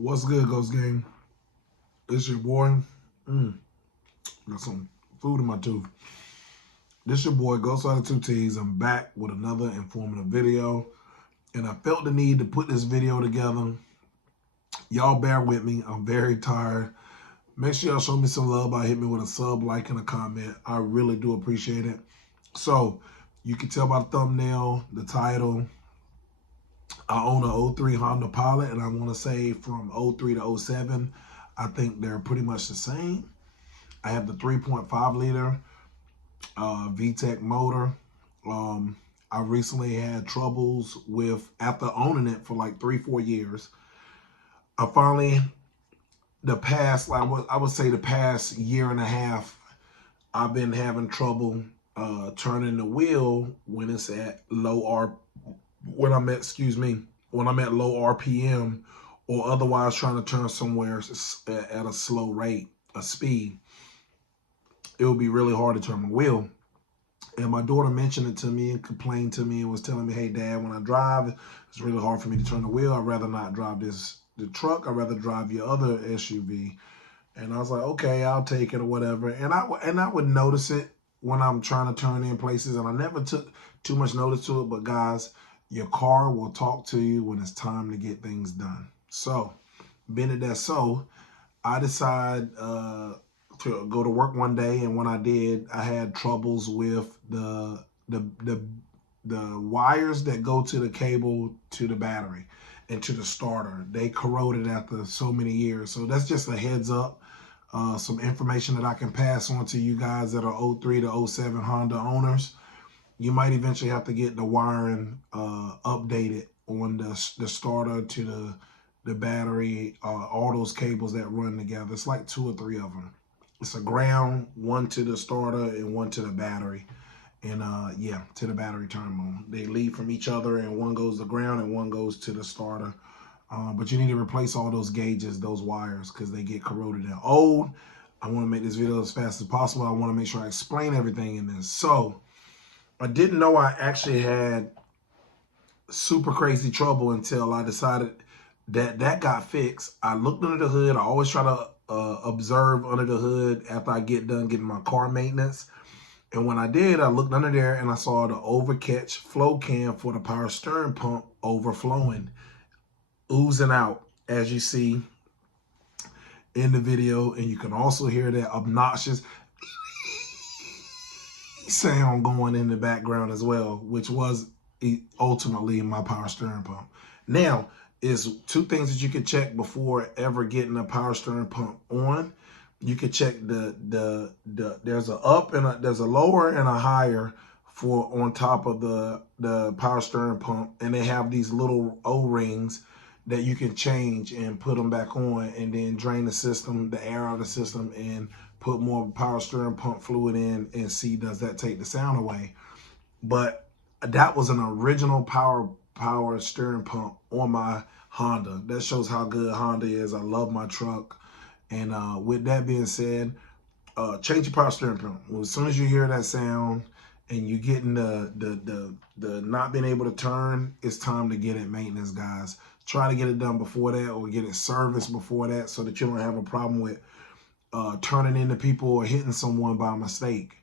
What's good, Ghost Gang? It's your boy. Got some food in my tooth. This your boy, Ghost out of Two T's. I'm back with another informative video. And I felt the need to put this video together. Y'all bear with me. I'm very tired. Make sure y'all show me some love by hitting me with a sub, like, and a comment. I really do appreciate it. So, you can tell by the thumbnail, the title. I own an 03 Honda Pilot, and I want to say from 03 to 07, I think they're pretty much the same. I have the 3.5 liter VTEC motor. I recently had troubles with, after owning it for like 3-4 years, I finally, I would say the past year and a half, I've been having trouble turning the wheel when it's at when I'm at low RPM, or otherwise trying to turn somewhere at a slow rate, a speed. It would be really hard to turn my wheel. And my daughter mentioned it to me and complained to me and was telling me, hey, Dad, when I drive, it's really hard for me to turn the wheel. I'd rather not drive the truck. I'd rather drive your other SUV. And I was like, okay, I'll take it or whatever. And I would notice it when I'm trying to turn in places. And I never took too much notice to it. But guys, your car will talk to you when it's time to get things done. So, being that that's so, I decided to go to work one day, and when I did, I had troubles with the wires that go to the cable to the battery and to the starter. They corroded after so many years. So that's just a heads up, some information that I can pass on to you guys that are 03 to 07 Honda owners. You might eventually have to get the wiring updated on the starter to the battery, all those cables that run together. It's like 2 or 3 of them. It's a ground, one to the starter and one to the battery. And yeah, to the battery terminal. They lead from each other, and one goes to ground and one goes to the starter. But you need to replace all those gauges, those wires, because they get corroded and old. I want to make this video as fast as possible. I want to make sure I explain everything in this. So, I didn't know I actually had super crazy trouble until I decided that got fixed. I looked under the hood. I always try to observe under the hood after I get done getting my car maintenance. And when I did, I looked under there and I saw the overcatch flow cam for the power steering pump overflowing, oozing out, as you see in the video. And you can also hear that obnoxious sound going in the background as well, which was ultimately my power steering pump. Now, is 2 things that you can check before ever getting a power steering pump on. You can check there's a up and there's a lower and a higher for on top of the power steering pump, and they have these little O-rings that you can change and put them back on, and then drain the system, the air out of the system, and put more power steering pump fluid in and see does that take the sound away. But that was an original power steering pump on my Honda. That shows how good Honda is. I love my truck. And with that being said, change your power steering pump. Well, as soon as you hear that sound and you getting the not being able to turn, it's time to get it maintenance, guys. Try to get it done before that, or get it serviced before that, so that you don't have a problem with turning into people or hitting someone by mistake.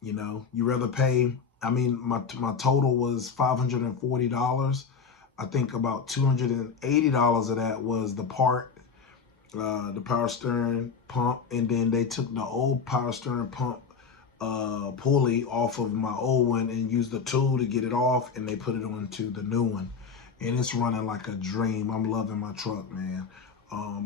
You know, you rather pay. I mean, my total was $540. I think about $280 of that was the part, the power steering pump, and then they took the old power steering pump pulley off of my old one and used the tool to get it off, and they put it onto the new one, and it's running like a dream. I'm loving my truck, man.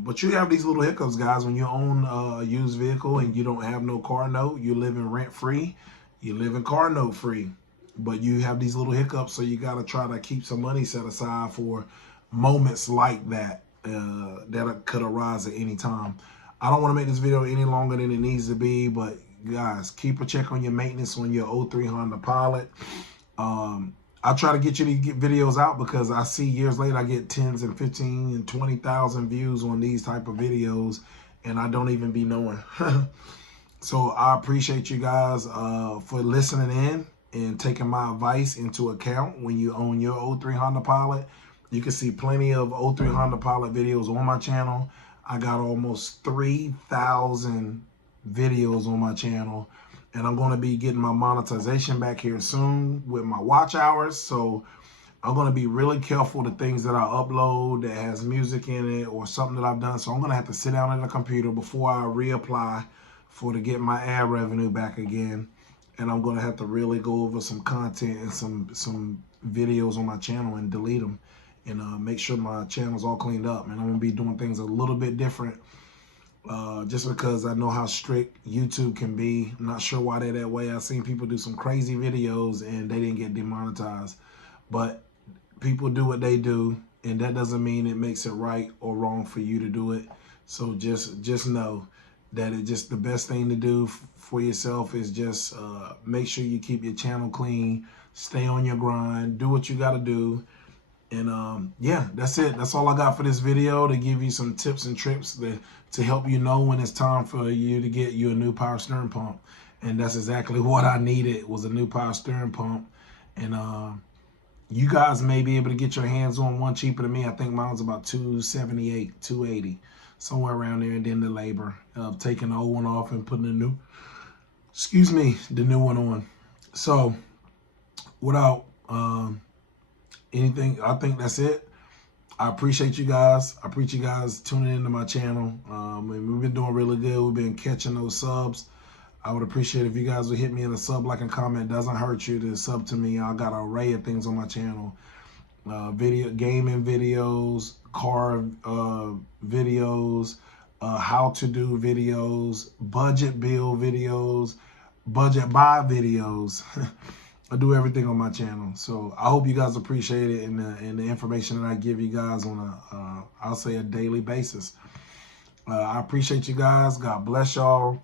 But you have these little hiccups, guys, when you own a used vehicle and you don't have no car note. You live in rent free, you live in car note free, but you have these little hiccups, so you got to try to keep some money set aside for moments like that that could arise at any time. I don't want to make this video any longer than it needs to be, but guys, keep a check on your maintenance on your 03 Honda Pilot. I try to get you to get videos out because I see years later I get 10s and 15 and 20,000 views on these type of videos, and I don't even be knowing. So I appreciate you guys for listening in and taking my advice into account when you own your 03 Honda Pilot. You can see plenty of 03 Honda Pilot videos on my channel. I got almost 3,000 videos on my channel, and I'm going to be getting my monetization back here soon with my watch hours. So I'm going to be really careful the things that I upload that has music in it or something that I've done. So I'm going to have to sit down at the computer before I reapply to get my ad revenue back again. And I'm going to have to really go over some content and some videos on my channel and delete them and make sure my channel's all cleaned up. And I'm going to be doing things a little bit different just because I know how strict YouTube can be. I'm not sure why they're that way. I've seen people do some crazy videos and they didn't get demonetized. But people do what they do, and that doesn't mean it makes it right or wrong for you to do it. So just know that it's just the best thing to do for yourself is just make sure you keep your channel clean, stay on your grind, do what you got to do. And yeah, that's it. That's all I got for this video, to give you some tips and tricks to help you know when it's time for you to get you a new power steering pump. And that's exactly what I needed, was a new power steering pump. And you guys may be able to get your hands on one cheaper than me. I think mine was about $278, $280, somewhere around there. And then the labor of taking the old one off and putting the new one on. So without anything, I think that's it. I appreciate you guys. I appreciate you guys tuning into my channel. And we've been doing really good. We've been catching those subs. I would appreciate if you guys would hit me in a sub, like, and comment. It doesn't hurt you to sub to me. I got an array of things on my channel. Gaming videos, car videos, how to do videos, budget bill videos, budget buy videos. I do everything on my channel. So I hope you guys appreciate it and the information that I give you guys on a, I'll say a daily basis. I appreciate you guys. God bless y'all.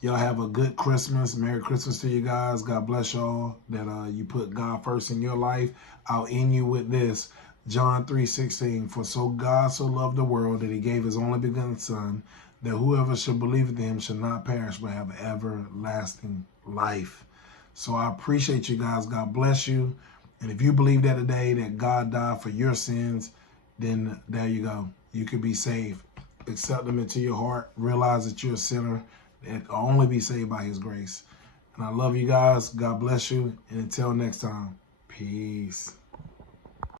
Y'all have a good Christmas. Merry Christmas to you guys. God bless y'all that you put God first in your life. I'll end you with this. John 3:16. For so God so loved the world that he gave his only begotten son, that whoever should believe in him should not perish but have everlasting life. So I appreciate you guys. God bless you. And if you believe that today, that God died for your sins, then there you go. You could be saved. Accept him into your heart. Realize that you're a sinner and can only be saved by his grace. And I love you guys. God bless you. And until next time, peace.